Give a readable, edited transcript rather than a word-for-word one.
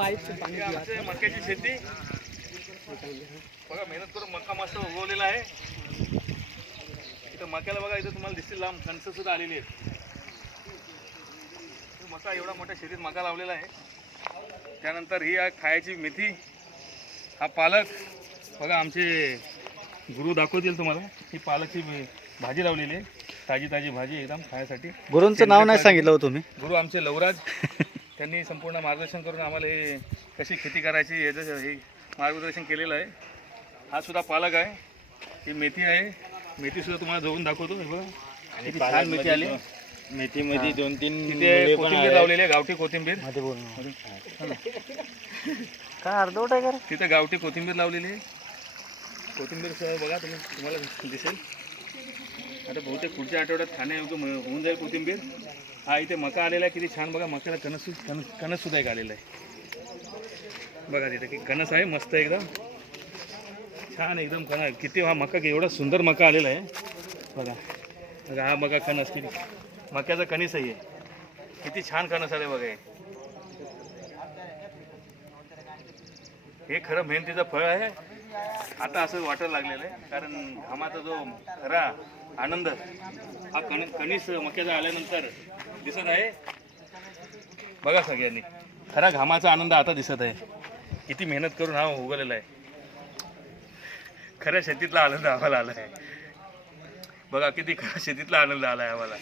आमचे मक्याची शेती बघा, मेहनत करून मका मस्त उगवलेला आहे. इथं मक्याला बघा, इथं तुम्हाला दिसतील लांब कणसं सुद्धा आलेली आहेत. मका एवढा मोठ्या शेतीत मका लावलेला आहे. त्यानंतर ही आहे खायची मेथी, हा पालक बघा, आमचे गुरु दाखवतील तुम्हाला. ही पालकची भाजी लावलेली आहे, ताजी ताजी भाजी एकदम खाण्यासाठी. गुरूंचं नाव नाही सांगितलं हो तुम्ही. गुरु आमचे लवराज, त्यांनी संपूर्ण मार्गदर्शन करून आम्हाला हे कशी खेती करायची याचं हे मार्गदर्शन केलेलं आहे. हा सुद्धा पालक आहे, ही मेथी आहे. मेथी सुद्धा तुम्हाला जवळून दाखवतो. हे बघा किती छान मेथी आली. मेथीमध्ये 2-3 तिथे कोथिंबीर लावलेली आहे, गावठी कोथिंबीर. काय अर्धवट आहे का? तिथे गावठी कोथिंबीर लावलेली आहे. कोथिंबीर बघा तुम्हाला दिसेल. आता बहुतेक पुढच्या आठवड्यात खाण्यायोग्य होऊन जाईल कोथिंबीर. हा इथे मका आलेला आहे, किती छान बघा. मक्याला कणस सुद्धा एक आलेला आहे बघा. तिथे की कणस आहे मस्त एकदम छान एकदम कणस. किती हा मका, एवढा सुंदर मका आलेला आहे बघा. बघा हा बघा कणस, किती मक्याचा कणीस आहे. किती छान कणस आले बघा. हे खरं मेहनतीचं फळ आहे. आता असं वाटायला लागलेलं आहे, कारण घामाचा जो खरा आनंद हा कणीस मक्याचा आल्यानंतर दिसत आहे बघा. सगळ्यांनी खरा घामाचा आनंद आता दिसत आहे. किती मेहनत करून हा उगवलेला आहे. खऱ्या शेतीतला आनंद आम्हाला आला आहे बघा. किती खऱ्या शेतीतला आनंद आला आहे आम्हाला.